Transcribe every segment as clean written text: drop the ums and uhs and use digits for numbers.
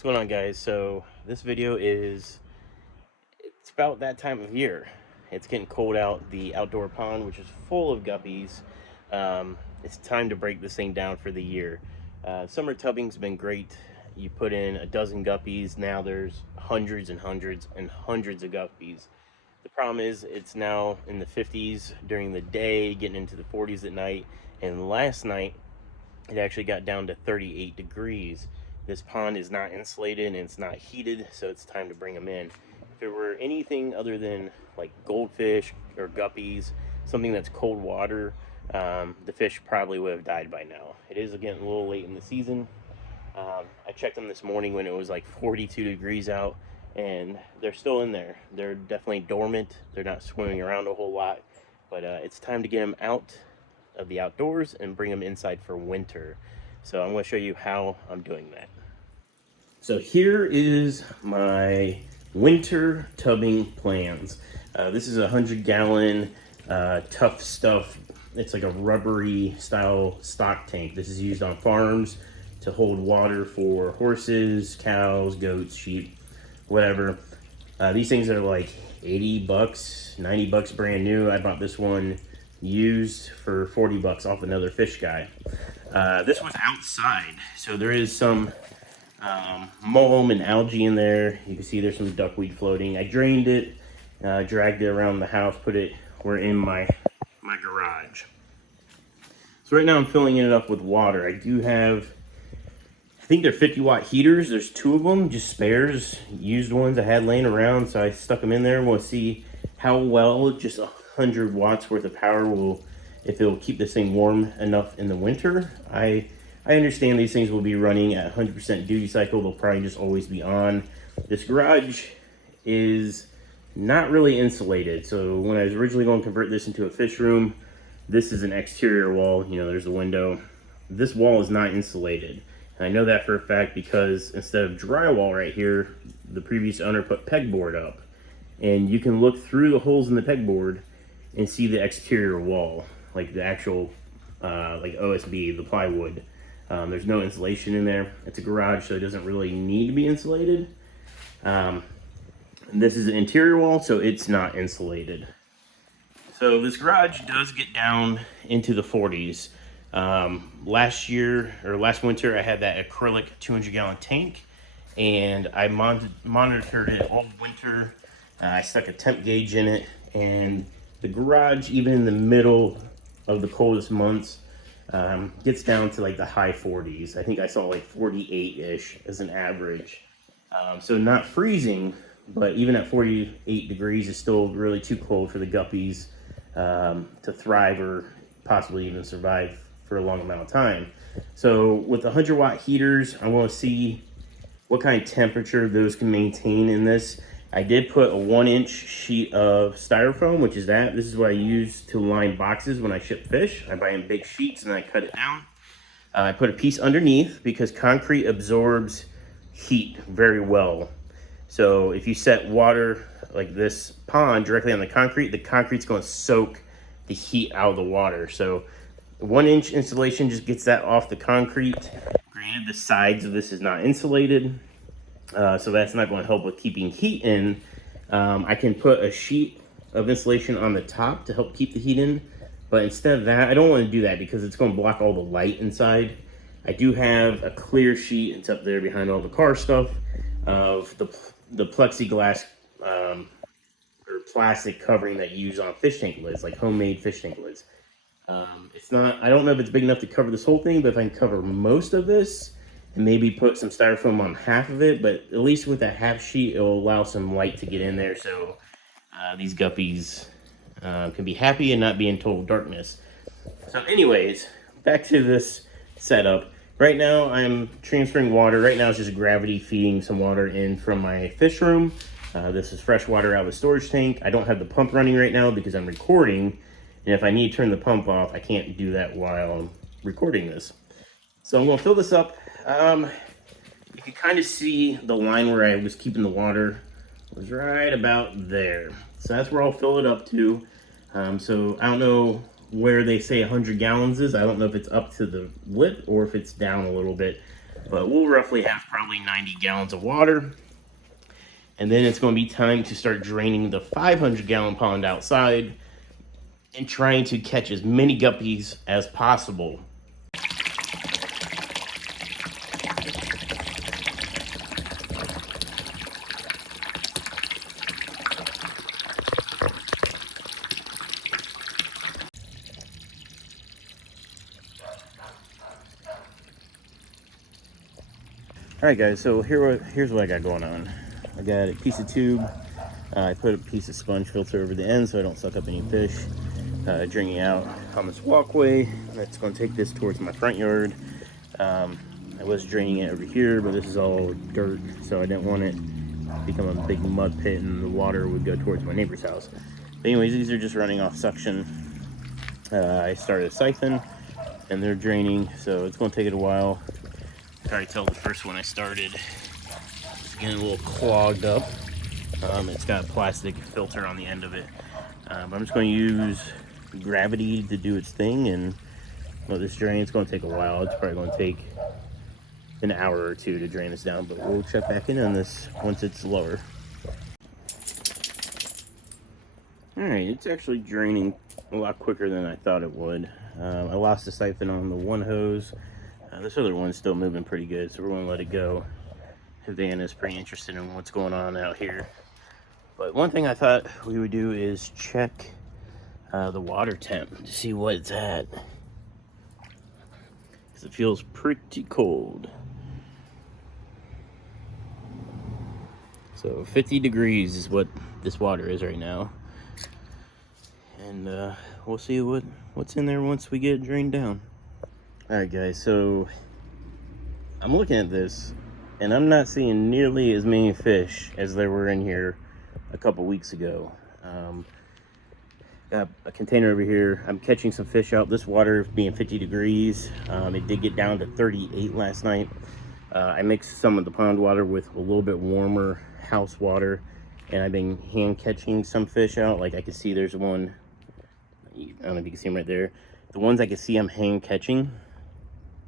What's going on, guys? So this video it's about that time of year. It's getting cold out. The outdoor pond, which is full of guppies, it's time to break this thing down for the year. Summer tubbing's been great. You put in a dozen guppies, now there's hundreds and hundreds and hundreds of guppies. The problem is it's now in the 50s during the day, getting into the 40s at night, and last night it actually got down to 38 degrees. This pond is not insulated and it's not heated, so it's time to bring them in. If it were anything other than like goldfish or guppies, something that's cold water, the fish probably would have died by now. It is getting a little late in the season. I checked them this morning when it was like 42 degrees out, and they're still in there. They're definitely dormant. They're not swimming around a whole lot, but it's time to get them out of the outdoors and bring them inside for winter. So I'm going to show you how I'm doing that. So here is my winter tubbing plans. This is a 100-gallon tough stuff. It's like a rubbery style stock tank. This is used on farms to hold water for horses, cows, goats, sheep, whatever. These things are like 80 bucks, 90 bucks brand new. I bought this one used for 40 bucks off another fish guy. This was outside, so there is some mulm and algae in there. You can see there's some duckweed floating. I drained it, dragged it around the house, put it in my garage. So right now I'm filling it up with water. I do have, I think they're 50-watt heaters. There's two of them, just spares, used ones I had laying around, so I stuck them in there. We'll see how well just 100 watts worth of power will, if it'll keep this thing warm enough in the winter. I understand these things will be running at 100% duty cycle. They'll probably just always be on. This garage is not really insulated. So when I was originally going to convert this into a fish room, this is an exterior wall. You know, there's a window. This wall is not insulated. And I know that for a fact because instead of drywall right here, the previous owner put pegboard up. And you can look through the holes in the pegboard and see the exterior wall, like the actual like OSB, the plywood. There's no insulation in there. It's a garage, so it doesn't really need to be insulated. This is an interior wall, so it's not insulated. So this garage does get down into the 40s. Last winter, I had that acrylic 200-gallon tank, and I monitored it all winter. I stuck a temp gauge in it, and the garage, even in the middle of the coldest months, gets down to like the high 40s. I think I saw like 48-ish as an average. So not freezing, but even at 48 degrees is still really too cold for the guppies to thrive or possibly even survive for a long amount of time. So with the 100-watt heaters, I want to see what kind of temperature those can maintain in this. I did put a 1-inch sheet of styrofoam, which is that. This is what I use to line boxes when I ship fish. I buy in big sheets and I cut it down. I put a piece underneath because concrete absorbs heat very well. So if you set water like this pond directly on the concrete's going to soak the heat out of the water. So 1-inch insulation just gets that off the concrete. Granted, the sides of this is not insulated, so that's not going to help with keeping heat in. I can put a sheet of insulation on the top to help keep the heat in, but instead of that, I don't want to do that because it's going to block all the light inside. I do have a clear sheet, it's up there behind all the car stuff, of the plexiglass or plastic covering that you use on fish tank lids, like homemade fish tank lids. It's not, I don't know if it's big enough to cover this whole thing, but if I can cover most of this and maybe put some styrofoam on half of it, but at least with that half sheet, it will allow some light to get in there so these guppies can be happy and not be in total darkness. So anyways, back to this setup. Right now I'm transferring water. Right now it's just gravity feeding some water in from my fish room. This is fresh water out of the storage tank. I don't have the pump running right now because I'm recording, and if I need to turn the pump off, I can't do that while I'm recording this. So I'm going to fill this up. You can kind of see the line where I was keeping the water was right about there. So that's where I'll fill it up to. So I don't know where they say 100 gallons is. I don't know if it's up to the lip or if it's down a little bit. but we'll roughly have probably 90 gallons of water. And then it's going to be time to start draining the 500-gallon pond outside and trying to catch as many guppies as possible. Alright guys, so here's what I got going on. I got a piece of tube. I put a piece of sponge filter over the end so I don't suck up any fish. Drinking out on this walkway. That's going to take this towards my front yard. I was draining it over here, but this is all dirt, so I didn't want it to become a big mud pit and the water would go towards my neighbor's house. But anyways, these are just running off suction. I started a siphon and they're draining, so it's going to take it a while. I can already tell the first one I started is getting a little clogged up. It's got a plastic filter on the end of it. But I'm just going to use gravity to do its thing and let this drain. It's going to take a while. It's probably going to take an hour or two to drain this down, but we'll check back in on this once it's lower. Alright, it's actually draining a lot quicker than I thought it would. I lost the siphon on the one hose. This other one's still moving pretty good, so we're going to let it go. Havana's pretty interested in what's going on out here. But one thing I thought we would do is check the water temp to see what it's at. Because it feels pretty cold. So 50 degrees is what this water is right now. And we'll see what's in there once we get it drained down. Alright guys, so I'm looking at this and I'm not seeing nearly as many fish as there were in here a couple weeks ago. Got a container over here. I'm catching some fish out. This water being 50 degrees. It did get down to 38 last night. I mixed some of the pond water with a little bit warmer house water, and I've been hand catching some fish out. Like I can see there's one, I don't know if you can see them right there. The ones I can see I'm hand catching,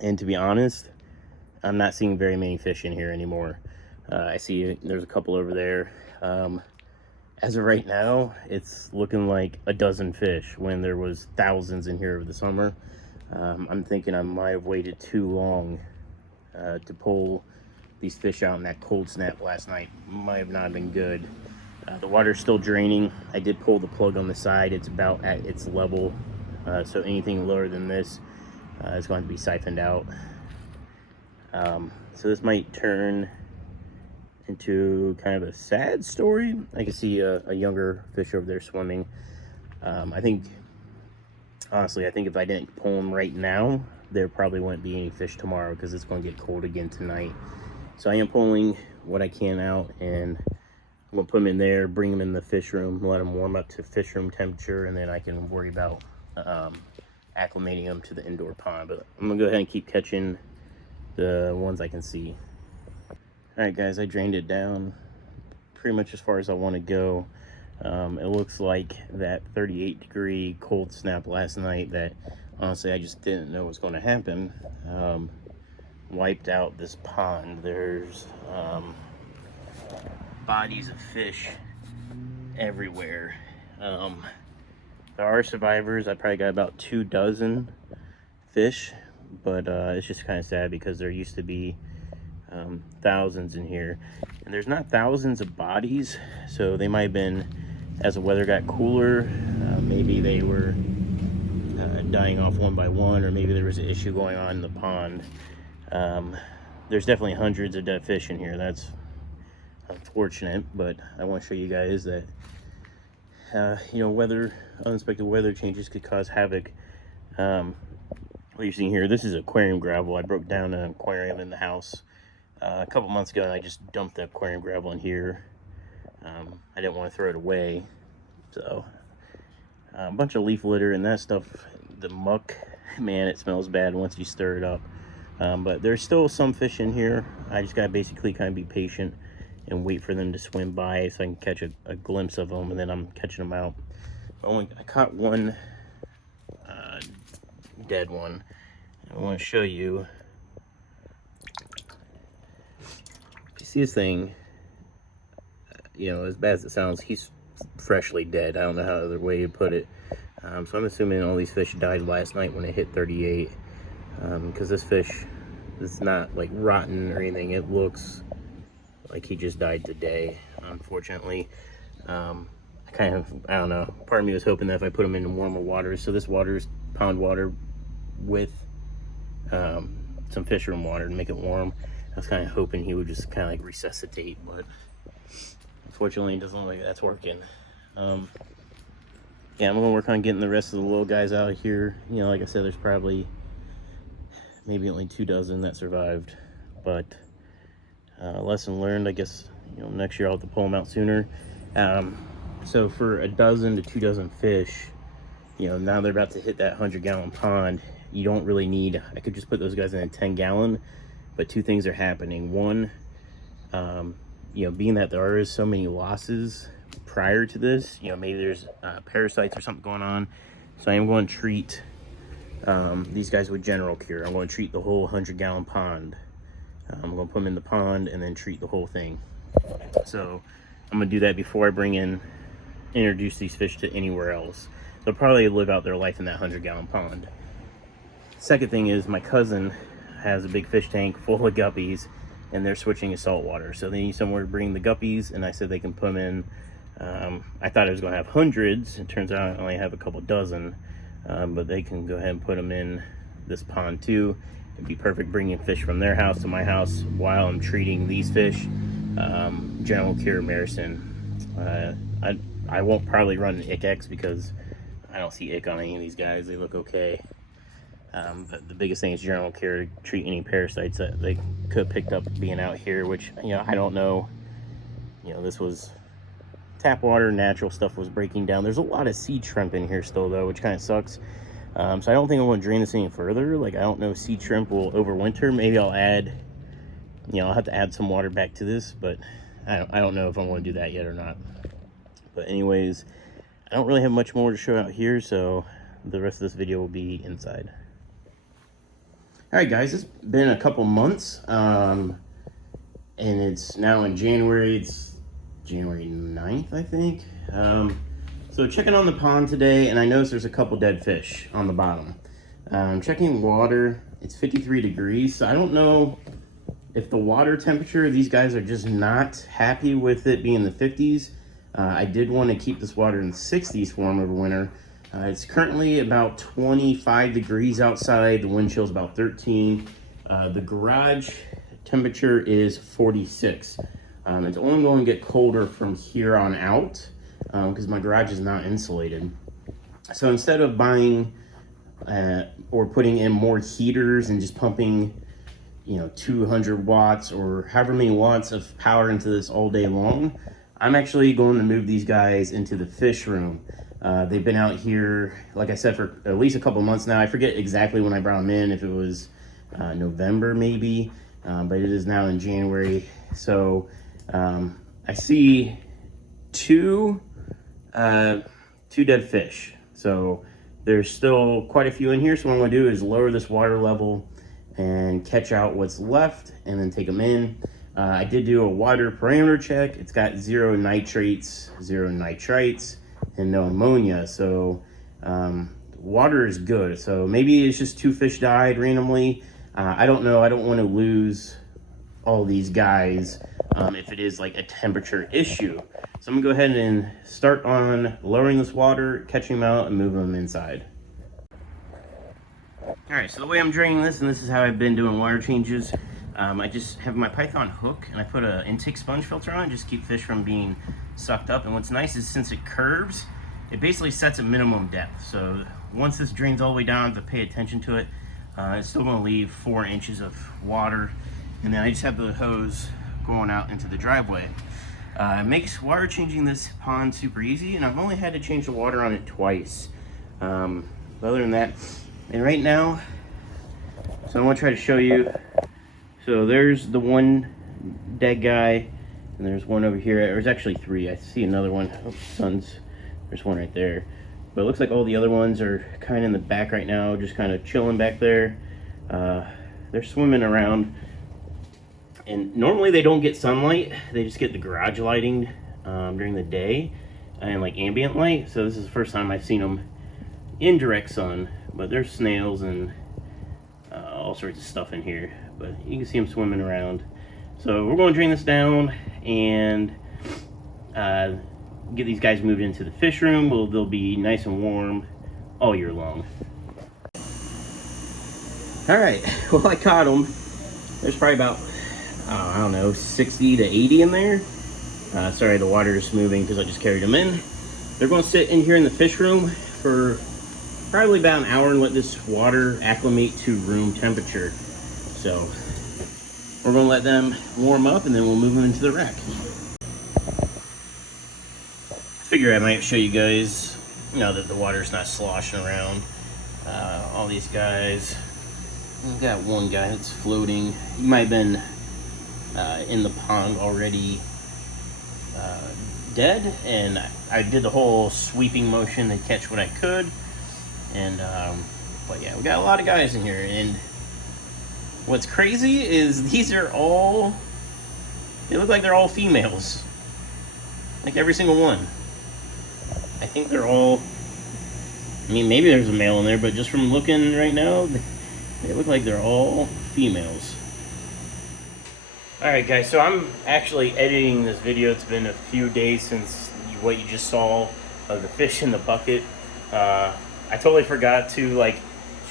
and to be honest, I'm not seeing very many fish in here anymore. I see there's a couple over there. As of right now, it's looking like a dozen fish when there was thousands in here over the summer. I'm thinking I might have waited too long to pull these fish out, and that cold snap last night might have not been good. The water's still draining. I did pull the plug on the side. It's about at its level, so anything lower than this is going to be siphoned out. So this might turn into kind of a sad story. I can see a younger fish over there swimming. I think, honestly, I think if I didn't pull them right now, there probably wouldn't be any fish tomorrow because it's going to get cold again tonight. So I am pulling what I can out, and I'm going to put them in there, bring them in the fish room, let them warm up to fish room temperature, and then I can worry about acclimating them to the indoor pond. But I'm going to go ahead and keep catching the ones I can see. Alright guys, I drained it down pretty much as far as I want to go. It looks like that 38 degree cold snap last night that honestly I just didn't know was going to happen wiped out this pond. There's bodies of fish everywhere. There are survivors. I probably got about 24 fish, but it's just kind of sad because there used to be thousands in here, and there's not thousands of bodies, so they might have been, as the weather got cooler, maybe they were dying off one by one, or maybe there was an issue going on in the pond. There's definitely hundreds of dead fish in here. That's unfortunate, but I want to show you guys that you know, unexpected weather changes could cause havoc. What you're seeing here, this is aquarium gravel. I broke down an aquarium in the house a couple months ago, and I just dumped the aquarium gravel in here. I didn't want to throw it away, so a bunch of leaf litter and that stuff. The muck, man, it smells bad once you stir it up. But there's still some fish in here. I just gotta basically kind of be patient and wait for them to swim by so I can catch a glimpse of them, and then I'm catching them out. I caught one dead one. I want to show you see this thing, you know, as bad as it sounds, he's freshly dead. I don't know how other way to put it. So I'm assuming all these fish died last night when it hit 38. Because this fish is not like rotten or anything. It looks like he just died today, unfortunately. I don't know, part of me was hoping that if I put him into warmer water, so this water is pond water with some fish room water to make it warm. I was kind of hoping he would just kind of like resuscitate, but unfortunately it doesn't look like that's working. Yeah, I'm gonna work on getting the rest of the little guys out of here. You know, like I said, there's probably maybe only 2 dozen that survived, but lesson learned. I guess, you know, next year I'll have to pull them out sooner. So for 1 dozen to 2 dozen fish, you know, now they're about to hit that 100-gallon pond, you don't really need, I could just put those guys in a 10-gallon, but 2 things are happening. One, you know, being that there is so many losses prior to this, you know, maybe there's parasites or something going on, so I am going to treat these guys with general cure. I'm going to treat the whole 100-gallon pond. I'm going to put them in the pond and then treat the whole thing. So I'm going to do that before I introduce these fish to anywhere else. They'll probably live out their life in that 100-gallon pond. Second thing is, my cousin has a big fish tank full of guppies, and they're switching to saltwater. So they need somewhere to bring the guppies, and I said they can put them in. I thought I was going to have hundreds. It turns out I only have a couple dozen. But they can go ahead and put them in this pond too. It'd be perfect bringing fish from their house to my house while I'm treating these fish. General cure Marison. I won't probably run an ick because I don't see ick on any of these guys. They look okay. But the biggest thing is general care to treat any parasites that they could have picked up being out here, which, you know, I don't know. You know, this was tap water, natural stuff was breaking down. There's a lot of sea shrimp in here still though, which kind of sucks. So I don't think I'm going to drain this any further. Like, I don't know if sea shrimp will overwinter. Maybe I'll add, you know, I'll have to add some water back to this, but I don't know if I'm going to do that yet or not. But anyways, I don't really have much more to show out here, so the rest of this video will be inside. All right, guys, it's been a couple months, and it's now in January. It's January 9th, I think. So checking on the pond today, and I noticed there's a couple dead fish on the bottom. Checking water, it's 53 degrees, so I don't know if the water temperature, these guys are just not happy with it being in the 50s. I did want to keep this water in the 60s for them over winter. It's currently about 25 degrees outside. The wind chill is about 13. The garage temperature is 46. It's only going to get colder from here on out because my garage is not insulated. So instead of buying or putting in more heaters and just pumping, you know, 200 watts or however many watts of power into this all day long, I'm actually going to move these guys into the fish room. They've been out here, like I said, for at least a couple months now. I forget exactly when I brought them in, if it was November maybe, but it is now in January. So I see two dead fish. So there's still quite a few in here. So what I'm gonna do is lower this water level and catch out what's left and then take them in. I did do a water parameter check. It's got 0 nitrates, 0 nitrites, and no ammonia. So water is good. So maybe it's just 2 fish died randomly. I don't know. I don't want to lose all these guys if it is like a temperature issue. So I'm gonna go ahead and start on lowering this water, catching them out, and moving them inside. All right, so the way I'm draining this, and this is how I've been doing water changes, I just have my Python hook and I put an intake sponge filter on, just keep fish from being sucked up. And what's nice is since it curves, it basically sets a minimum depth. So once this drains all the way down, to pay attention to it, it's still gonna leave 4 inches of water. And then I just have the hose going out into the driveway. It makes water changing this pond super easy, and I've only had to change the water on it twice. But other than that, and right now, so I'm gonna try to show you. So there's the one dead guy, and there's one over here. There's actually 3. I see another one. Oh, there's one right there. But it looks like all the other ones are kind of in the back right now, just kind of chilling back there. They're swimming around. And normally they don't get sunlight. They just get the garage lighting during the day and like ambient light. So this is the first time I've seen them in direct sun. But there's snails and all sorts of stuff in here. But you can see them swimming around. So we're going to drain this down and get these guys moved into the fish room. They'll be nice and warm all year long. All right, well, I caught them. There's probably about, I don't know, 60 to 80 in there. Sorry, the water is moving because I just carried them in. They're going to sit in here in the fish room for probably about an hour and let this water acclimate to room temperature. So we're going to let them warm up and then we'll move them into the rack. Figure I might show you guys, now that the water's not sloshing around. All these guys. I've got one guy that's floating. He might have been in the pond already dead, and I did the whole sweeping motion to catch what I could. And but yeah, we got a lot of guys in here, and what's crazy is these are all, they look like they're all females, like every single one. I think they're all, I mean, maybe there's a male in there, but just from looking right now, they look like they're all females. Alright guys, so I'm actually editing this video. It's been a few days since what you just saw of the fish in the bucket. I totally forgot to like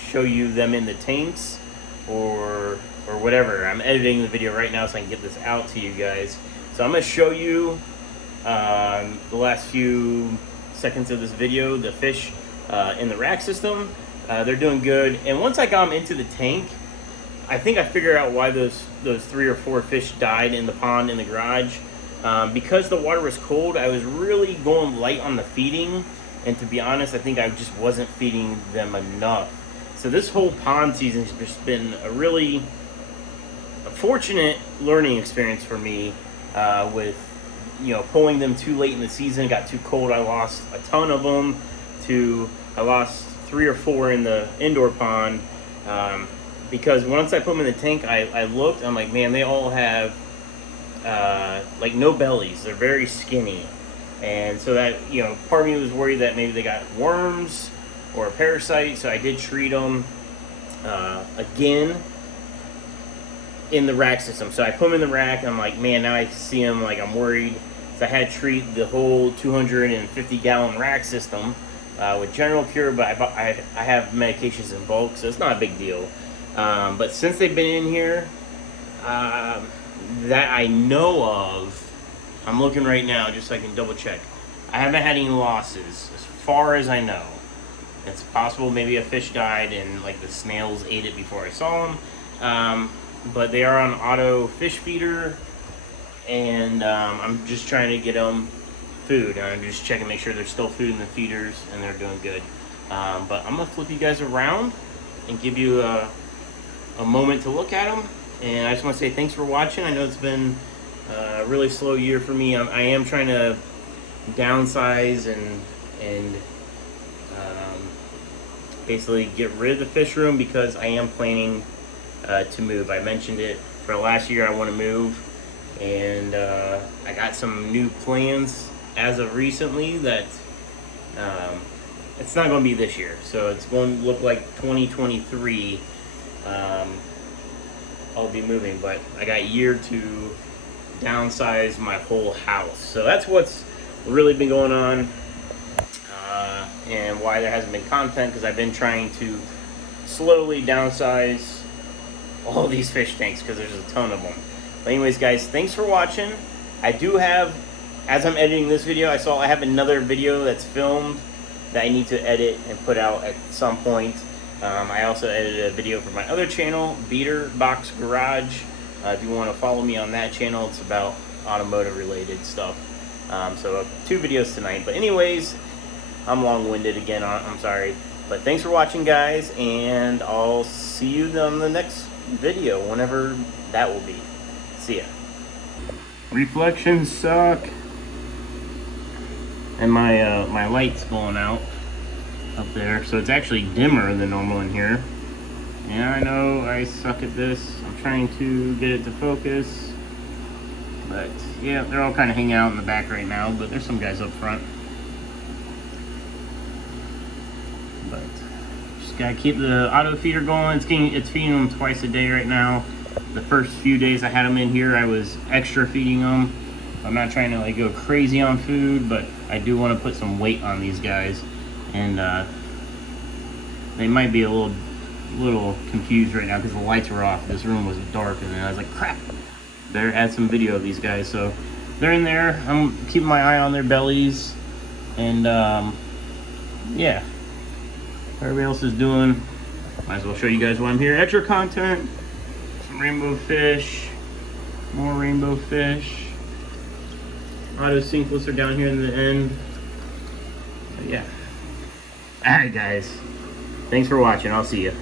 show you them in the tanks or whatever. I'm editing the video right now so I can get this out to you guys. So I'm going to show you the last few seconds of this video, the fish in the rack system. They're doing good, and once I got them into the tank, I think I figured out why those 3 or 4 fish died in the pond in the garage. Because the water was cold, I was really going light on the feeding, and to be honest, I think I just wasn't feeding them enough. So this whole pond season has just been a really fortunate learning experience for me, with, you know, pulling them too late in the season. It got too cold, I lost a ton of them. I lost 3 or 4 in the indoor pond, because once I put them in the tank, I looked, I'm like, man, they all have like no bellies. They're very skinny, and so that, you know, part of me was worried that maybe they got worms or a parasite. So I did treat them again in the rack system. So I put them in the rack, and I'm like, man, now I see them, like, I'm worried. So I had to treat the whole 250-gallon rack system with General Cure, but I have medications in bulk, so it's not a big deal. But since they've been in here, that I know of, I'm looking right now just so I can double check. I haven't had any losses as far as I know. It's possible maybe a fish died and like the snails ate it before I saw them. But they are on auto fish feeder, and I'm just trying to get them food. I'm just checking, make sure there's still food in the feeders, and they're doing good. But I'm gonna flip you guys around and give you a moment to look at them. And I just want to say thanks for watching. I know it's been a really slow year for me. I am trying to downsize and basically get rid of the fish room, because I am planning to move. I mentioned it for last year. I want to move, and I got some new plans as of recently that it's not going to be this year, so it's going to look like 2023 I'll be moving, but I got a year to downsize my whole house. So that's what's really been going on, and why there hasn't been content, because I've been trying to slowly downsize all these fish tanks, because there's a ton of them. But anyways, guys, thanks for watching. I do have, as I'm editing this video, I have another video that's filmed that I need to edit and put out at some point. I also edited a video for my other channel, Beater Box Garage. If you want to follow me on that channel, it's about automotive related stuff. So 2 videos tonight. But anyways, I'm long-winded again, I'm sorry. But thanks for watching, guys, and I'll see you on the next video, whenever that will be. See ya. Reflections suck. And my light's going out up there, so it's actually dimmer than normal in here. Yeah, I know I suck at this. I'm trying to get it to focus. But yeah, they're all kind of hanging out in the back right now, but there's some guys up front. But just gotta keep the auto feeder going. It's feeding them twice a day right now. The first few days I had them in here, I was extra feeding them. I'm not trying to like go crazy on food, but I do want to put some weight on these guys, and they might be a little confused right now because the lights were off. This room was dark, and then I was like, crap, better add some video of these guys. So they're in there. I'm keeping my eye on their bellies, and yeah, everybody else is doing. Might as well show you guys while I'm here. Extra content, some rainbow fish, more rainbow fish. Auto sinkless are down here in the end. But yeah. Alright guys, thanks for watching. I'll see you.